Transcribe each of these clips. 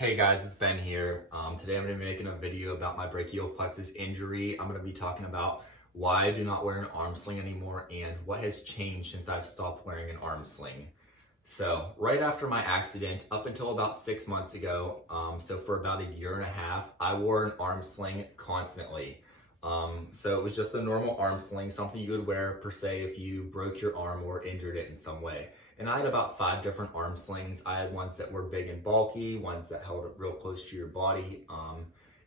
Hey guys, it's Ben here. Today I'm going to be making a video about my brachial plexus injury. I'm going to be talking about why I do not wear an arm sling anymore and what has changed since I've stopped wearing an arm sling. So right after my accident, up until about 6 months ago, so for about a year and a half, I wore an arm sling constantly. So it was just a normal arm sling, something you would wear per se if you broke your arm or injured it in some way. And I had about 5 different arm slings. I had ones that were big and bulky, ones that held it real close to your body,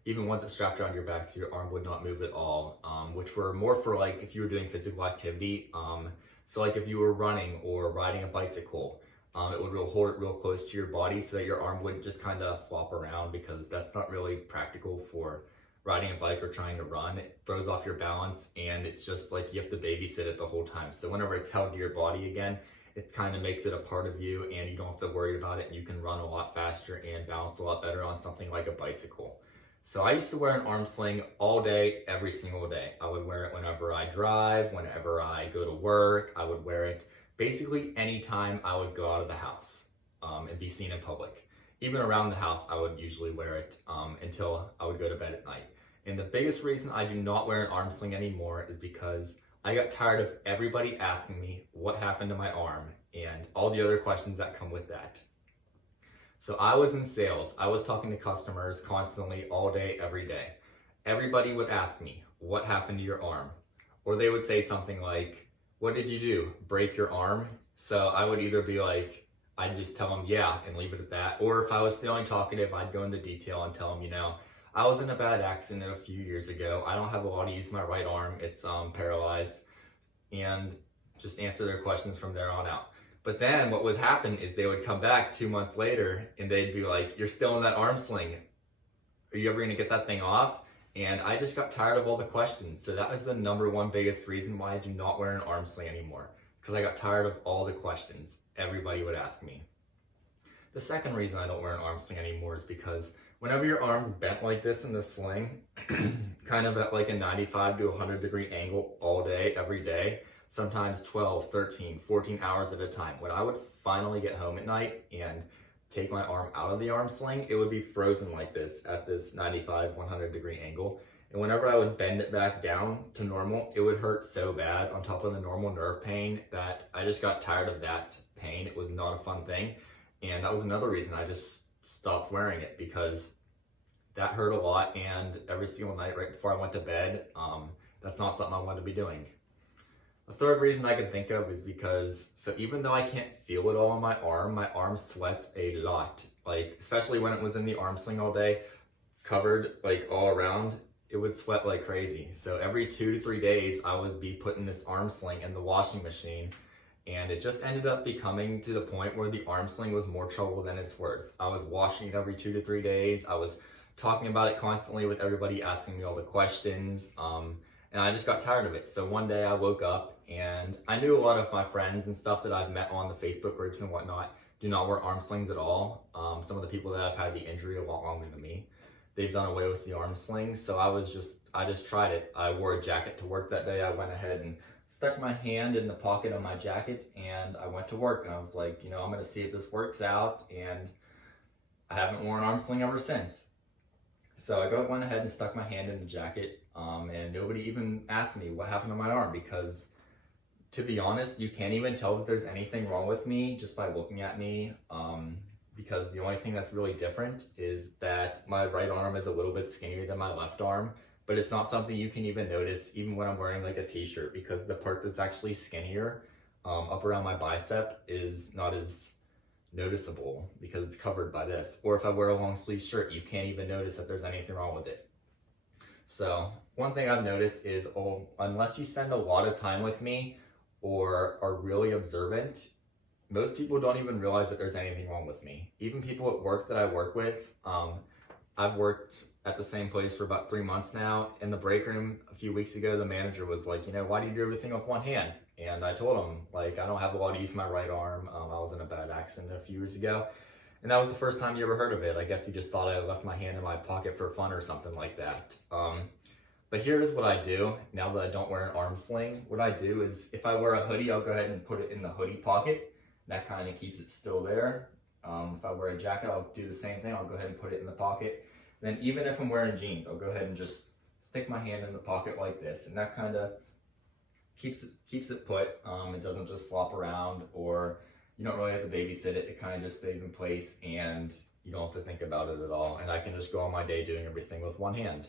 even ones that strapped around your back so your arm would not move at all, which were more for like if you were doing physical activity. So like if you were running or riding a bicycle, it would hold it real close to your body so that your arm wouldn't just kind of flop around, because that's not really practical for riding a bike or trying to run. It throws off your balance and it's just like you have to babysit it the whole time. So whenever it's held to your body again, it kind of makes it a part of you and you don't have to worry about it, and you can run a lot faster and balance a lot better on something like a bicycle. So I used to wear an arm sling all day, every single day. I would wear it whenever I drive, whenever I go to work. I would wear it basically anytime I would go out of the house and be seen in public. Even around the house, I would usually wear it until I would go to bed at night. And the biggest reason I do not wear an arm sling anymore is because I got tired of everybody asking me what happened to my arm and all the other questions that come with that. So I was in sales. I was talking to customers constantly all day, every day. Everybody would ask me, what happened to your arm? Or they would say something like, what did you do? Break your arm? So I would either be like, I'd just tell them yeah and leave it at that. Or if I was feeling talkative, I'd go into detail and tell them, I was in a bad accident a few years ago. I don't have a lot of use of my right arm. It's paralyzed, and just answer their questions from there on out. But then what would happen is they would come back 2 months later and they'd be like, you're still in that arm sling. Are you ever gonna get that thing off? And I just got tired of all the questions. So that was the number one biggest reason why I do not wear an arm sling anymore, because I got tired of all the questions everybody would ask me. The second reason I don't wear an arm sling anymore is because whenever your arm's bent like this in the sling, kind of at like a 95 to 100 degree angle all day, every day, sometimes 12, 13, 14 hours at a time, when I would finally get home at night and take my arm out of the arm sling, it would be frozen like this at this 95, 100 degree angle. And whenever I would bend it back down to normal, it would hurt so bad on top of the normal nerve pain that I just got tired of that pain. It was not a fun thing. And that was another reason I just stopped wearing it, because that hurt a lot, and every single night right before I went to bed, that's not something I wanted to be doing. The third reason I can think of is because, so even though I can't feel it all on my arm sweats a lot. Like, especially when it was in the arm sling all day, covered like all around, it would sweat like crazy. So every 2 to 3 days, I would be putting this arm sling in the washing machine, and it just ended up becoming to the point where the arm sling was more trouble than it's worth. I was washing it every 2 to 3 days. I was talking about it constantly with everybody asking me all the questions, and I just got tired of it. So one day I woke up, and I knew a lot of my friends and stuff that I've met on the Facebook groups and whatnot do not wear arm slings at all. Some of the people that have had the injury a lot longer than me, they've done away with the arm slings. So I just tried it. I wore a jacket to work that day. I went ahead and stuck my hand in the pocket of my jacket and I went to work, and I was like, I'm gonna see if this works out, and I haven't worn an arm sling ever since. So I went ahead and stuck my hand in the jacket, and nobody even asked me what happened to my arm, because to be honest, you can't even tell that there's anything wrong with me just by looking at me, because the only thing that's really different is that my right arm is a little bit skinnier than my left arm, but it's not something you can even notice even when I'm wearing like a t-shirt, because the part that's actually skinnier up around my bicep is not as noticeable because it's covered by this. Or if I wear a long sleeve shirt, you can't even notice that there's anything wrong with it. So one thing I've noticed is, unless you spend a lot of time with me or are really observant, most people don't even realize that there's anything wrong with me. Even people at work that I work with, I've worked at the same place for about 3 months now. In the break room a few weeks ago, the manager was like, why do you do everything with one hand? And I told him, like, I don't have a lot of use of my right arm. I was in a bad accident a few years ago, and that was the first time you ever heard of it. I guess he just thought I left my hand in my pocket for fun or something like that. But here's what I do now that I don't wear an arm sling. What I do is, if I wear a hoodie, I'll go ahead and put it in the hoodie pocket. That kind of keeps it still there. If I wear a jacket, I'll do the same thing. I'll go ahead and put it in the pocket. Then even if I'm wearing jeans, I'll go ahead and just stick my hand in the pocket like this, and that kind of keeps it put. It doesn't just flop around, or you don't really have to babysit it. It kind of just stays in place, and you don't have to think about it at all. And I can just go on my day doing everything with one hand.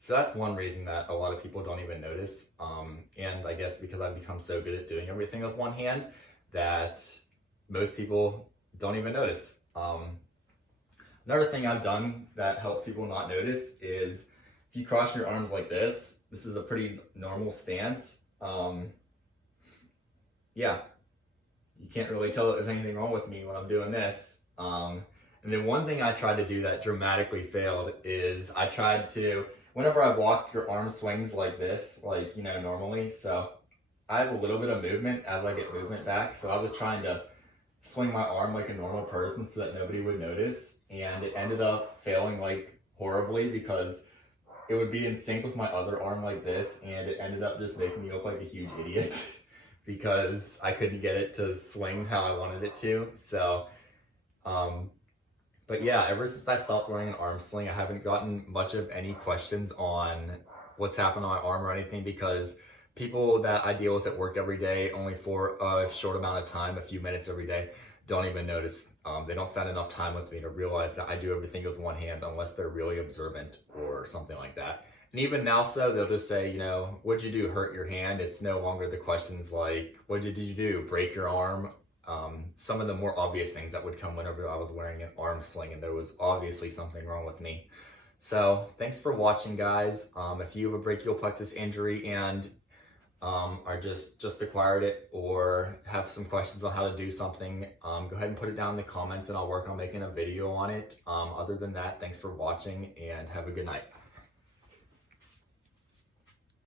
So that's one reason that a lot of people don't even notice. And I guess because I've become so good at doing everything with one hand that most people don't even notice. Another thing I've done that helps people not notice is if you cross your arms like this is a pretty normal stance. Yeah, you can't really tell that there's anything wrong with me when I'm doing this. And then one thing I tried to do that dramatically failed is I tried to, whenever I walk, your arm swings like this, like, you know, normally. So I have a little bit of movement as I get movement back. So I was trying to swing my arm like a normal person so that nobody would notice. And it ended up failing like horribly because it would be in sync with my other arm like this. And it ended up just making me look like a huge idiot because I couldn't get it to swing how I wanted it to. So, but yeah, ever since I stopped wearing an arm sling, I haven't gotten much of any questions on what's happened on my arm or anything, because people that I deal with at work every day, only for a short amount of time, a few minutes every day, don't even notice. They don't spend enough time with me to realize that I do everything with one hand unless they're really observant or something like that. And even now, so they'll just say, you know, what'd you do, hurt your hand? It's no longer the questions like, what did you do, break your arm? Some of the more obvious things that would come whenever I was wearing an arm sling and there was obviously something wrong with me. So thanks for watching, guys. If you have a brachial plexus injury and are just acquired it or have some questions on how to do something, go ahead and put it down in the comments and I'll work on making a video on it. Other than that, thanks for watching and have a good night.